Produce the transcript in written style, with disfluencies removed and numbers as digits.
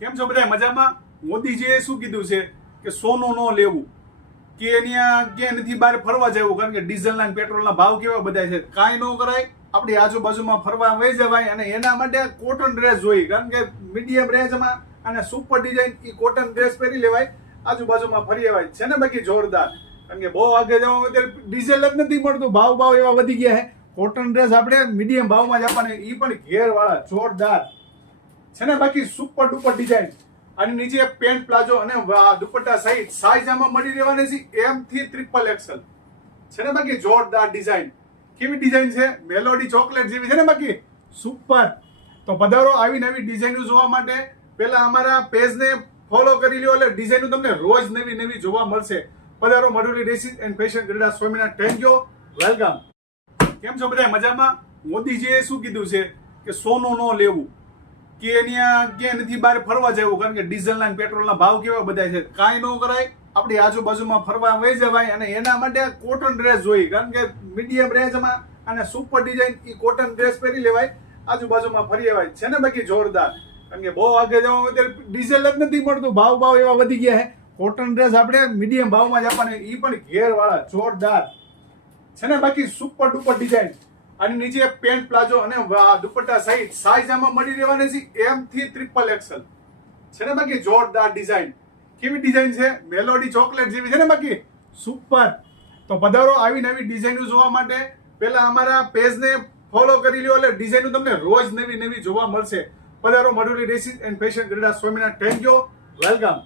કેમ છો બધા મજામાં? મોદીજીએ શું કીધું છે કે સોનું ન લેવું કે ત્યાં ક્યાંય નથી બહાર ફરવા જવું, કારણ કે ડીઝલના અને પેટ્રોલના ભાવ કેવા બધા છે. કાંઈ ન કરાય, આપણી આજુબાજુમાં ફરવા વહી જવાય. અને એના માટે કોટન ડ્રેસ જોઈએ, કારણ કે મીડિયમ રેન્જમાં અને સુપર ડિઝાઇન એ કોટન ડ્રેસ પહેરી લેવાય, આજુબાજુમાં ફરી લેવાય છે ને. બાકી જોરદાર, કારણ કે બહુ આગળ જવામાં અત્યારે ડીઝલ જ નથી મળતું, ભાવ એવા વધી ગયા છે. કોટન ડ્રેસ આપણે મીડિયમ ભાવમાં જ આપવાના, એ પણ ઘેરવાળા જોરદાર છે ને. બાકી સુપર ડુપર ડિઝાઇન, અને નીચે પેન્ટ પ્લાઝો અને દુપટ્ટા સહિત સાઈઝ આમાં મળી રહેવાની છે M થી XXL છે ને. બાકી જોરદાર ડિઝાઇન, કેવી ડિઝાઇન છે, મેલોડી ચોકલેટ જેવી છે ને. બાકી સુપર. તો પધારો આવી નવી ડિઝાઇનો જોવા માટે. પહેલા અમારા પેજને ફોલો કરી લો, એટલે ડિઝાઇનો તમને રોજ નવી નવી જોવા મળશે. પધારો Madhuli dresses and fashion Garda Swaminarayan. Thank you, welcome. કેમ છો બધા મજામાં? મોદીજીએ શું કીધું છે કે સોનું ન લેવું કે ત્યાં ક્યાંય નથી બહાર ફરવા જવું, કારણ કે ડીઝલના અને પેટ્રોલના ભાવ કેવા બધા છે. કાંઈ ન કરાય, આપણી આજુબાજુમાં ફરવા વહી જવાય. અને એના માટે કોટન ડ્રેસ જોઈએ, કારણ કે મીડિયમ રેન્જમાં અને સુપર ડિઝાઇન એ કોટન ડ્રેસ પહેરી લેવાય, આજુબાજુમાં ફરી લેવાય છે ને. બાકી જોરદાર, કારણ કે બહુ આગળ જવામાં અત્યારે ડીઝલ જ નથી મળતું, ભાવ એવા વધી ગયા છે. કોટન ડ્રેસ આપણે મીડિયમ ભાવમાં જ આપવાના, એ પણ ઘેરવાળા જોરદાર છે ને. બાકી સુપર ડુપર ડિઝાઇન, અને નીચે પેન્ટ પ્લાઝો અને દુપટ્ટા સહિત સાઈઝ આમાં મળી રહેવાની છે M થી XXL છે ને. બાકી જોરદાર ડિઝાઇન, કેવી ડિઝાઇન છે, મેલોડી ચોકલેટ જેવી છે ને. બાકી સુપર. તો પધારો આવી નવી ડિઝાઇનો જોવા માટે. પહેલા અમારા પેજને ફોલો કરી લો, એટલે ડિઝાઇનો તમને રોજ નવી નવી જોવા મળશે. પધારો Madhuli dresses and fashion Garda Swaminarayan. Thank you, welcome.